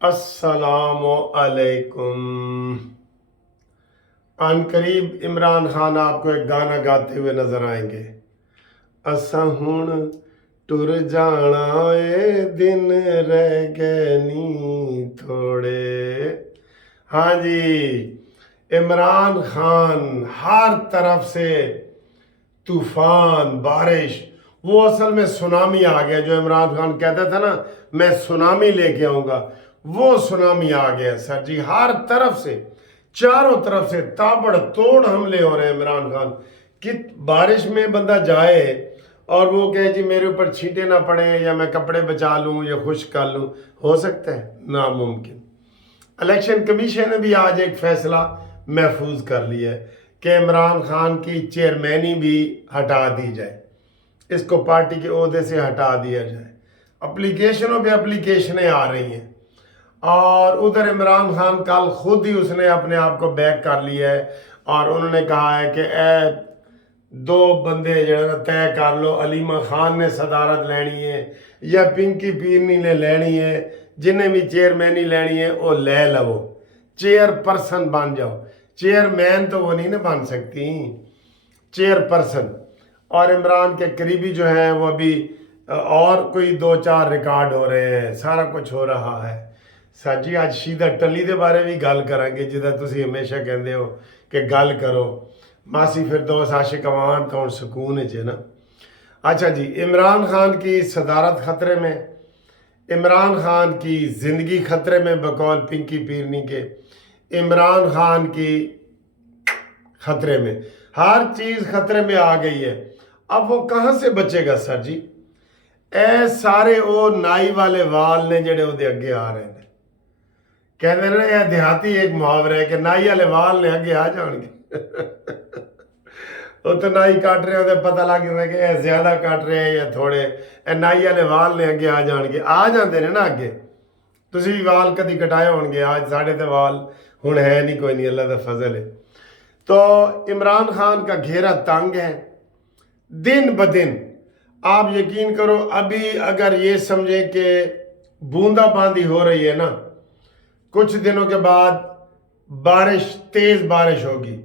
अस्सलामु अलैकुम। अन करीब इमरान खान आपको एक गाना गाते हुए नजर आएंगे। असा हुण टुर जाना ए दिन रह गए नी थोड़े। हाँ जी, इमरान खान हर तरफ से तूफान बारिश, वो असल में सुनामी आ गया। जो इमरान खान कहता था ना मैं सुनामी लेके आऊंगा, वो सुनामी आ गया सर जी। हर तरफ से, चारों तरफ से ताबड़तोड़ हमले हो रहे हैं इमरान खान कि बारिश में बंदा जाए और वो कहे जी मेरे ऊपर छींटे ना पड़े, या मैं कपड़े बचा लूं या खुश्क कर लूं। हो सकता है? नामुमकिन। इलेक्शन कमीशन ने भी आज एक फैसला महफूज कर लिया है कि इमरान खान की चेयरमैनी भी हटा दी जाए, इसको पार्टी के ओहदे से हटा दिया जाए। एप्लीकेशनों पे एप्लीकेशनें आ रही हैं और उधर इमरान खान कल खुद ही उसने अपने आप को बैक कर लिया है और उन्होंने कहा है कि ए दो बंदे जो तय कर लो, अलीमा खान ने सदारत लेनी है या पिंकी पीरनी ने लेनी है, जिन्हें भी चेयरमैनी लेनी है वो ले लो, चेयरपर्सन बन जाओ। चेयरमैन तो वो नहीं ना बन सकती, चेयरपर्सन। और इमरान के करीबी जो हैं वो अभी और कोई 2-4 रिकॉर्ड हो रहे हैं, सारा कुछ हो रहा है सर जी। आज सीधा टली के बारे भी गल करांगे, जिदा तुसी हमेशा कहते हो कि गल करो मासी फिरदौस आशिक अवान तो हुण सुकून है ना। अच्छा जी, इमरान खान की सदारत खतरे में, इमरान खान की ज़िंदगी खतरे में बकौल पिंकी पीरनी के, इमरान खान की खतरे में, हर चीज़ खतरे में आ गई है। अब वो कहाँ से बचेगा सर जी? ए सारे वो नाई वाले वाल ने जेडे उहदे अगे आ रहे हैं। कहते ना यह देहाती एक मुहावरा है कि नाई वाले वाल ने अगे आ जाएंगे। वो तो नाई काट रहे होते, पता लग रहा है कि यह ज्यादा काट रहे हैं या थोड़े, नाई वाले वाल ने अगे आ जाएंगे। आ जाते ने ना अगे। तुसी भी वाल कदी कटाए होंगे, आज साढ़े तो वाल हुण है नहीं, कोई नहीं, अल्लाह का फजल है। तो इमरान खान का घेरा तंग है दिन ब दिन। आप यकीन करो, अभी अगर ये समझे कि बूंदाबांदी हो रही है ना, कुछ दिनों के बाद बारिश, तेज बारिश होगी,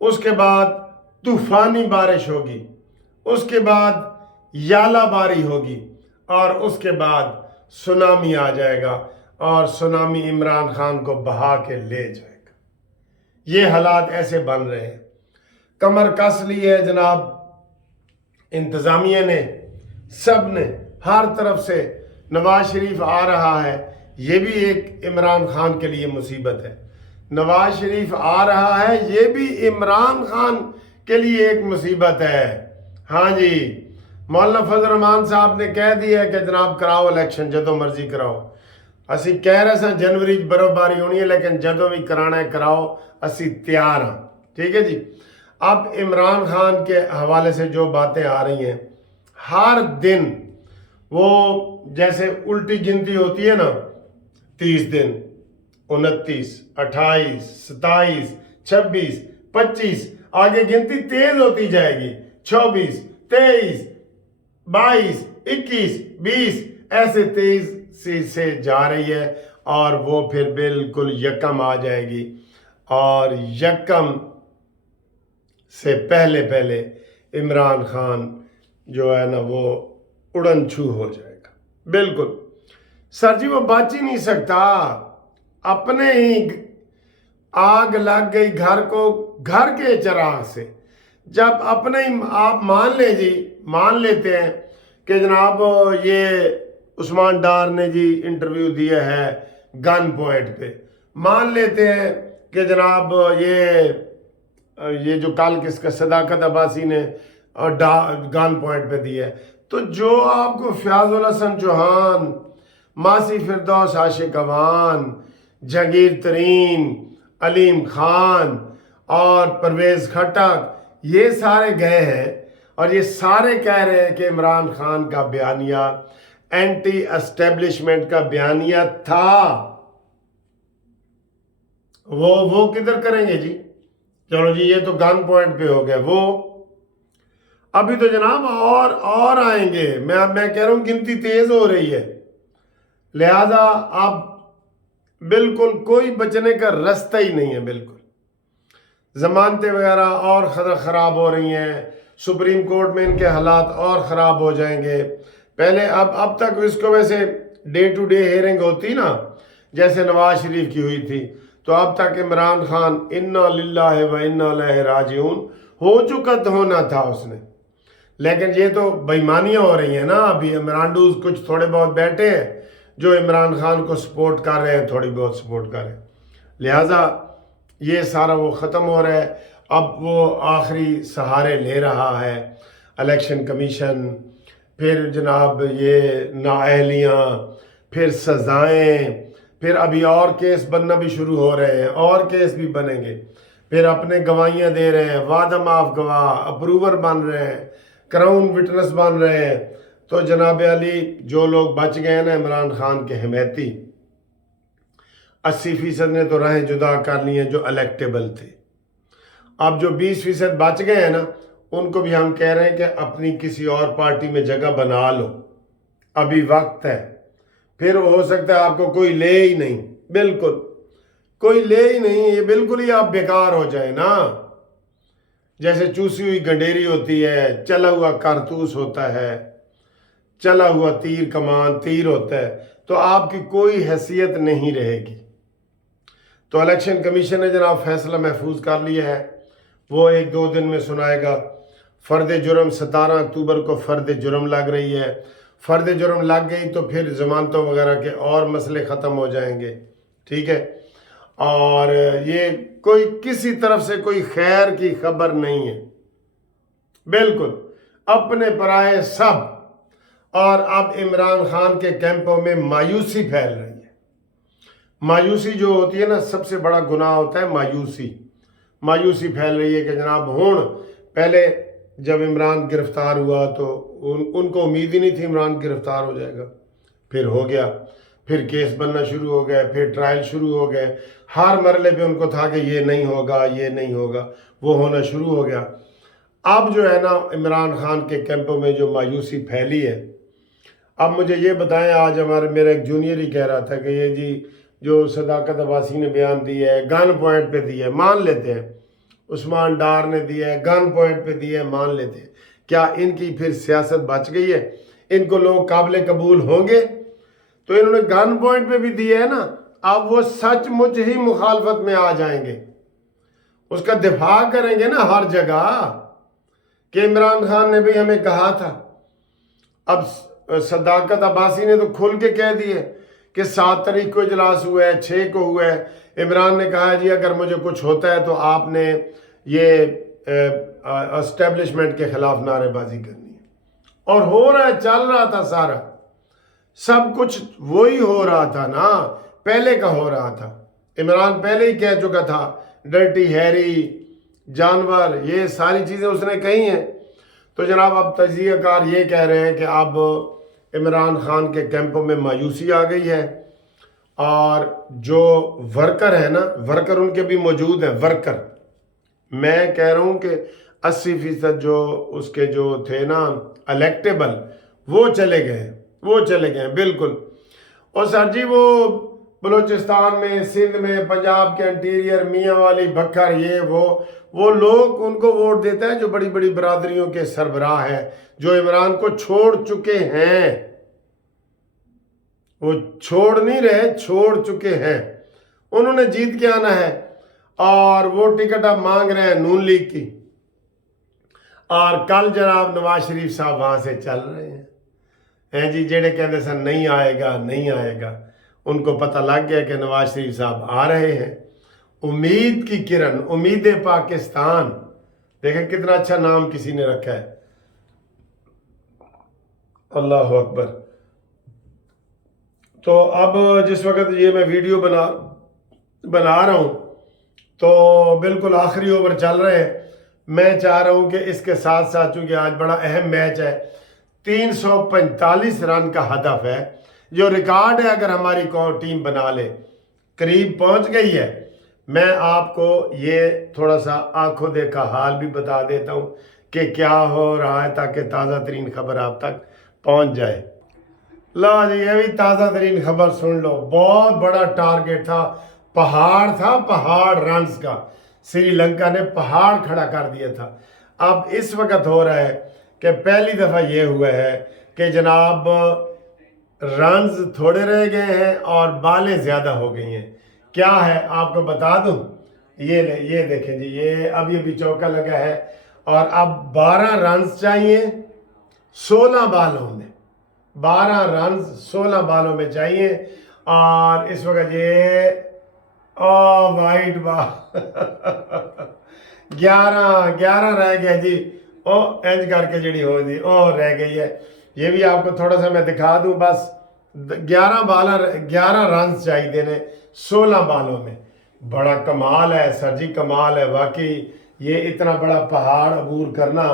उसके बाद तूफानी बारिश होगी, उसके बाद यालाबारी होगी और उसके बाद सुनामी आ जाएगा और सुनामी इमरान खान को बहा के ले जाएगा। ये हालात ऐसे बन रहे हैं। कमर कस ली है जनाब इंतज़ामिया ने, सब ने, हर तरफ से। नवाज शरीफ आ रहा है, ये भी एक इमरान खान के लिए मुसीबत है। नवाज शरीफ आ रहा है, ये भी इमरान खान के लिए एक मुसीबत है। हाँ जी, मौलाना फजल रहमान साहब ने कह दिया है कि जनाब कराओ इलेक्शन, जदों मर्जी कराओ। असी कह रहे सन जनवरी बर्फबारी होनी है, लेकिन जदों भी कराना है कराओ, असी तैयार हाँ। ठीक है जी। अब इमरान खान के हवाले से जो बातें आ रही हैं, हर दिन वो जैसे उल्टी गिनती होती है ना, 30 दिन, 29, 28, 27, 26, 25, आगे गिनती तेज होती जाएगी। 24, 23, 22, 21, 20, ऐसे तेज से जा रही है और वो फिर बिल्कुल यकम आ जाएगी और यकम से पहले पहले इमरान खान जो है ना वो उड़न छू हो जाएगा। बिल्कुल सर जी, वो बच ही नहीं सकता। अपने ही आग लग गई घर को, घर के चिराग से। जब अपने ही आप मान ले जी, मान लेते हैं कि जनाब ये उस्मान डार ने जी इंटरव्यू दिया है गन पॉइंट पे, मान लेते हैं कि जनाब ये जो कल किसका सदाकत अब्बासी ने गन पॉइंट पे दिया है, तो जो आपको फयाजुल हसन चौहान, मासी फिरदौस आशिक अवान, जहांगीर तरीन, अलीम खान और परवेज़ खट्टक, ये सारे गए हैं और ये सारे कह रहे हैं कि इमरान खान का बयानिया एंटी एस्टेब्लिशमेंट का बयानिया था। वो किधर करेंगे जी? चलो जी, ये तो गन पॉइंट पे हो गया। वो अभी तो जनाब और आएंगे। मैं कह रहा हूं गिनती तेज हो रही है, लिहाजा अब बिल्कुल कोई बचने का रास्ता ही नहीं है। बिल्कुल जमानतें वगैरह और ख़राब हो रही हैं, सुप्रीम कोर्ट में इनके हालात और ख़राब हो जाएंगे। पहले अब तक इसको वैसे डे टू डे हेयरिंग होती ना, जैसे नवाज शरीफ की हुई थी, तो अब तक इमरान खान इन्ना लिल्लाहि व इन्ना इलैहि राजिऊन हो चुका तो होना था उसने। लेकिन ये तो बेईमानियाँ हो रही हैं ना। अभी इमरानडूज कुछ थोड़े बहुत बैठे हैं जो इमरान खान को सपोर्ट कर रहे हैं, थोड़ी बहुत सपोर्ट कर रहे हैं, लिहाजा ये सारा वो ख़त्म हो रहा है। अब वो आखिरी सहारे ले रहा है इलेक्शन कमीशन, फिर जनाब ये नाअहलियाँ, फिर सज़ाएँ, फिर अभी और केस बनना भी शुरू हो रहे हैं, और केस भी बनेंगे, फिर अपने गवाहियाँ दे रहे हैं, वादा माफ गवाह, अप्रूवर बन रहे हैं, क्राउन विटनेस बन रहे हैं। तो जनाब अली जो लोग बच गए ना इमरान खान के हिमैती, 80% ने तो राहें जुदा कर ली हैं जो इलेक्टेबल थे। अब जो 20% बच गए हैं ना, उनको भी हम कह रहे हैं कि अपनी किसी और पार्टी में जगह बना लो, अभी वक्त है। फिर हो सकता है आपको कोई ले ही नहीं, बिल्कुल कोई ले ही नहीं, ये बिल्कुल ही आप बेकार हो जाए ना। जैसे चूसी हुई गंडेरी होती है, चला हुआ कारतूस होता है, चला हुआ तीर कमान तीर होता है, तो आपकी कोई हैसियत नहीं रहेगी। तो इलेक्शन कमीशन ने जनाब फैसला महफूज कर लिया है, वो 1-2 दिन में सुनाएगा। फ़र्द जुर्म 17 अक्टूबर को फ़र्द जुर्म लग रही है। फ़र्द जुर्म लग गई तो फिर ज़मानतों वगैरह के और मसले ख़त्म हो जाएंगे, ठीक है। और ये कोई किसी तरफ से कोई खैर की खबर नहीं है, बिल्कुल अपने पराए सब। और अब इमरान खान के कैंपों में मायूसी फैल रही है। मायूसी जो होती है ना, सबसे बड़ा गुनाह होता है मायूसी। मायूसी फैल रही है कि जनाब हुण, पहले जब इमरान गिरफ्तार हुआ तो उनको उम्मीद ही नहीं थी इमरान गिरफ्तार हो जाएगा, फिर हो गया, फिर केस बनना शुरू हो गए, फिर ट्रायल शुरू हो गए। हर मरले पे उनको था कि ये नहीं होगा, ये नहीं होगा, वो होना शुरू हो गया। अब जो है ना इमरान खान के कैंपों में जो मायूसी फैली है, अब मुझे ये बताएं, आज मेरा एक जूनियर ही कह रहा था कि ये जी जो सदाकत अब्बासी ने बयान दिया है, गन पॉइंट पे दिया है, मान लेते हैं, उस्मान डार ने दिया है, गन पॉइंट पे दिया है, मान लेते हैं, क्या इनकी फिर सियासत बच गई है? इनको लोग काबिल कबूल होंगे? तो इन्होंने गन पॉइंट पे भी दिया है ना, अब वो सचमुच ही मुखालफत में आ जाएंगे, उसका दिफा करेंगे ना हर जगह कि इमरान खान ने भी हमें कहा था। अब सदाकत अब्बासी ने तो खुल के कह दिए कि 7 तारीख को इजलास हुआ है, 6 को हुआ है। इमरान ने कहा है जी अगर मुझे कुछ होता है तो आपने ये एस्टेब्लिशमेंट के खिलाफ नारेबाजी करनी है। और हो रहा है, चल रहा था सारा, सब कुछ वही हो रहा था ना, पहले का हो रहा था। इमरान पहले ही कह चुका था, डर्टी हैरी, जानवर, ये सारी चीज़ें उसने कही हैं। तो जनाब अब तजियाकार ये कह रहे हैं कि अब इमरान खान के कैंपों में मायूसी आ गई है, और जो वर्कर है ना, वर्कर उनके भी मौजूद हैं। वर्कर मैं कह रहा हूँ कि 80% जो उसके जो थे ना इलेक्टेबल, वो चले गए, वो चले गए बिल्कुल। और सर जी वो बलूचिस्तान में, सिंध में, पंजाब के इंटीरियर, मियाँ वाली बखर, ये वो लोग उनको वोट देते हैं जो बड़ी बड़ी बरादरियों के सरबराह हैं, जो इमरान को छोड़ चुके हैं। वो छोड़ नहीं रहे, छोड़ चुके हैं, उन्होंने जीत के आना है, और वो टिकट अब मांग रहे हैं नून लीग की। और कल जनाब नवाज शरीफ साहब वहां से चल रहे हैं जी, जेड़े कहते सर नहीं आएगा, नहीं आएगा, उनको पता लग गया कि नवाज शरीफ साहब आ रहे हैं। उम्मीद की किरण, उम्मीद पाकिस्तान, देखें कितना अच्छा नाम किसी ने रखा है, अल्लाह अकबर। तो अब जिस वक्त ये मैं वीडियो बना रहा हूँ तो बिल्कुल आखिरी ओवर चल रहे हैं। मैं चाह रहा हूँ कि इसके साथ साथ, चूँकि आज बड़ा अहम मैच है, 345 रन का हदफ है, जो रिकॉर्ड है अगर हमारी टीम बना ले, करीब पहुँच गई है। मैं आपको ये थोड़ा सा आंखों देखा हाल भी बता देता हूँ कि क्या हो रहा है, ताकि ताज़ा तरीन खबर आप तक पहुँच जाए। लो जी ये भी ताज़ा तरीन खबर सुन लो। बहुत बड़ा टारगेट था, पहाड़ रन्स का। श्रीलंका ने पहाड़ खड़ा कर दिया था। अब इस वक्त हो रहा है कि पहली दफ़ा ये हुआ है कि जनाब रन्स थोड़े रह गए हैं और बालें ज़्यादा हो गई हैं। क्या है आपको बता दूं, ये देखें जी, ये अभी चौका लगा है और अब 12 रन्स चाहिए 16 बालों में। 12 रन 16 बालों में चाहिए और इस वक्त ये वाइट बॉल 11 रह गया जी। ओ इंज करके जी हो दी रह गई है। ये भी आपको थोड़ा सा मैं दिखा दूं, बस 11 रन चाहिए ने 16 बालों में। बड़ा कमाल है सर जी, कमाल है वाकई। ये इतना बड़ा पहाड़ अबूर करना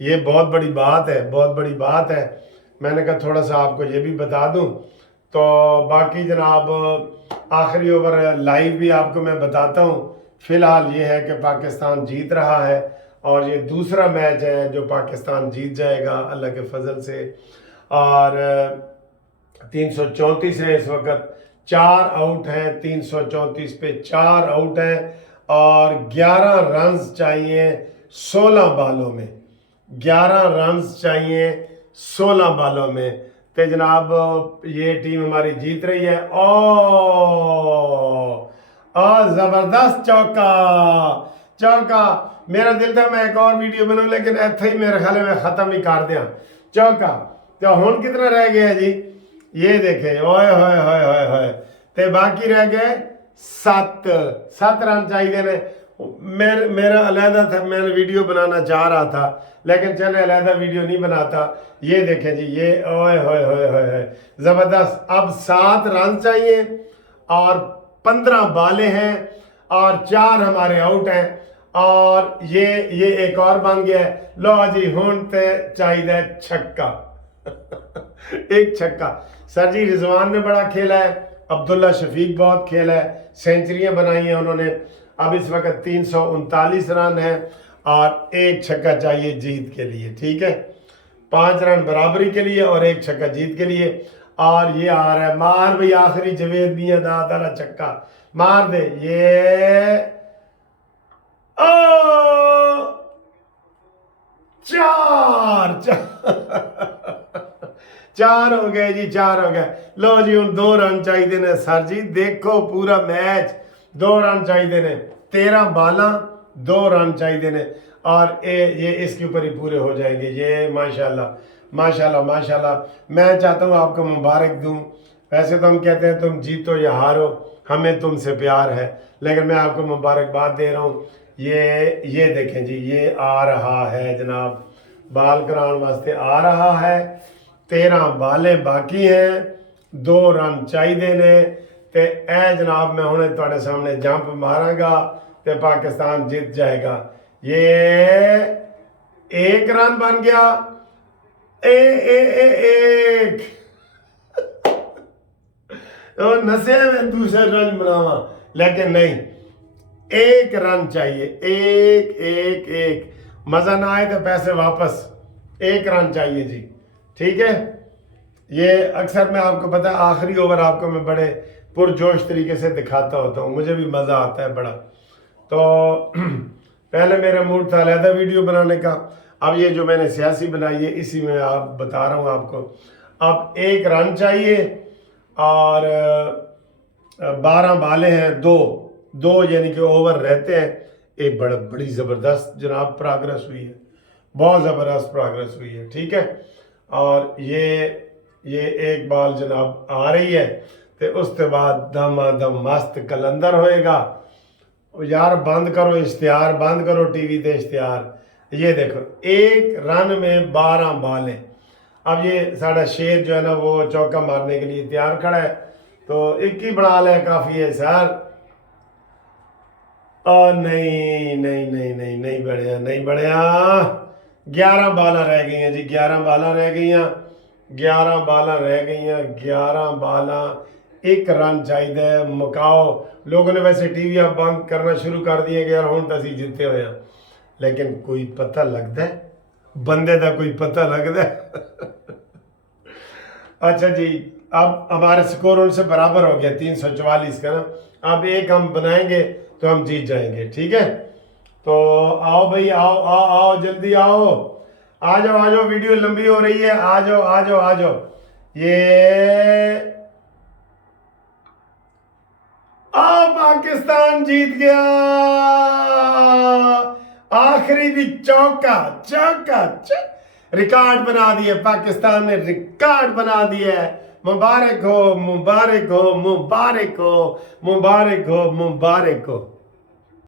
ये बहुत बड़ी बात है, बहुत बड़ी बात है। मैंने कहा थोड़ा सा आपको ये भी बता दूं। तो बाकी जनाब आखिरी ओवर लाइव भी आपको मैं बताता हूं। फ़िलहाल ये है कि पाकिस्तान जीत रहा है और ये दूसरा मैच है जो पाकिस्तान जीत जाएगा अल्लाह के फजल से। और 334 है इस वक्त, 4 आउट हैं, 334 पे 4 आउट हैं और 11 रन्स चाहिए 16 बालों में। 11 रन्स चाहिए 16 बालों में। तो जनाब ये टीम हमारी जीत रही है। जबरदस्त चौका। मेरा दिल था मैं एक और वीडियो बनाऊं लेकिन ऐसे ही मेरे ख्याल में खत्म ही कर दिया चौका। तो हुन कितना रह गया जी, ये देखें, ओए होए होए होए होए। ते बाकी रह गए 7 रन चाहिए ने। मेरा अलहदा था, मैं वीडियो बनाना चाह रहा था लेकिन चले अलहदा वीडियो नहीं बनाता। ये देखें जी, ये ओए होए होए होए जबरदस्त। अब 7 रन चाहिए और 15 बालें हैं और 4 हमारे आउट हैं और ये एक और बन गया है। लो जी हुन ते चाहिए छक्का एक छक्का। सर जी रिजवान ने बड़ा खेला है, अब्दुल्ला शफीक बहुत खेला है, सेंचुरियां बनाई हैं उन्होंने। अब इस वक्त 339 रन है और एक छक्का चाहिए जीत के लिए, ठीक है। 5 रन बराबरी के लिए और एक छक्का जीत के लिए। और ये आ रहा है, मार भाई आखिरी जवेद मियां दादा छक्का मार दे। ये चार हो गए जी, 4 हो गए। लो जी हूँ 2 रन चाहिए ने सर जी। देखो पूरा मैच 2 रन चाहिए ने, 13 बाला 2 रन चाहिए ने और ये इसके ऊपर ही पूरे हो जाएंगे। ये माशाल्लाह माशाल्लाह माशाल्लाह। मैं चाहता हूँ आपको मुबारक दूँ। वैसे तो हम कहते हैं तुम जीतो या हारो हमें तुमसे प्यार है, लेकिन मैं आपको मुबारकबाद दे रहा हूँ। ये देखें जी, ये आ रहा है जनाब, बाल कराने वास्ते आ रहा है। 13 बालें बाकी हैं, 2 रन चाहिए ने। ते ए जनाब मैं हुणे तुहाडे सामने जंप मारांगा ते पाकिस्तान जीत जाएगा। ये 1 रन बन गया। एक नशे में दूसरा रन बनावा लेकिन नहीं, 1 रन चाहिए। एक मजा ना आए तो पैसे वापस। 1 रन चाहिए जी, ठीक है। ये अक्सर मैं आपको पता है आखिरी ओवर आपको मैं बड़े पुरजोश तरीके से दिखाता होता हूँ, मुझे भी मज़ा आता है बड़ा। तो पहले मेरा मूड था अलहदा वीडियो बनाने का, अब ये जो मैंने सियासी बनाई है इसी में आप बता रहा हूँ आपको। अब 1 रन चाहिए और 12 बालें हैं, दो यानी कि ओवर रहते हैं। एक बड़ी ज़बरदस्त जनाब प्रोग्रेस हुई है, बहुत ज़बरदस्त प्रोग्रेस हुई है, ठीक है। और ये एक बाल जनाब आ रही है तो उसके बाद दम मस्त कलंदर होएगा। यार बंद करो इश्तिहार, बंद करो टीवी ते इश्तिहार। ये देखो 1 रन में 12 बालें। अब ये साड़ा शेर जो है ना वो चौका मारने के लिए तैयार खड़ा है, तो एक ही बना ले काफ़ी है सर। नहीं बढ़िया। 11 बाला रह गई हैं जी, 11 बाला रह गई हैं। 11 बाला 1 रन चाहिए मुकाओ। लोगों ने वैसे टीवी अब बंद करना शुरू कर दिए कि यार हुण तो असीं जिते हुए हैं, लेकिन कोई पता लगता है बंदे का, कोई पता लगता है अच्छा जी, अब हमारे स्कोर उनसे बराबर हो गया 344 का ना। अब एक हम बनाएंगे तो हम जीत जाएंगे, ठीक है। तो आओ भाई, आओ आओ आओ, जल्दी आओ, आ जाओ, वीडियो लंबी हो रही है, आ जाओ आ जाओ आ जाओ। ये पाकिस्तान जीत गया, आखिरी भी चौका, चौका रिकॉर्ड बना दिया, पाकिस्तान ने रिकॉर्ड बना दिया है। मुबारक हो, मुबारक हो, मुबारक हो, मुबारक हो, मुबारक हो।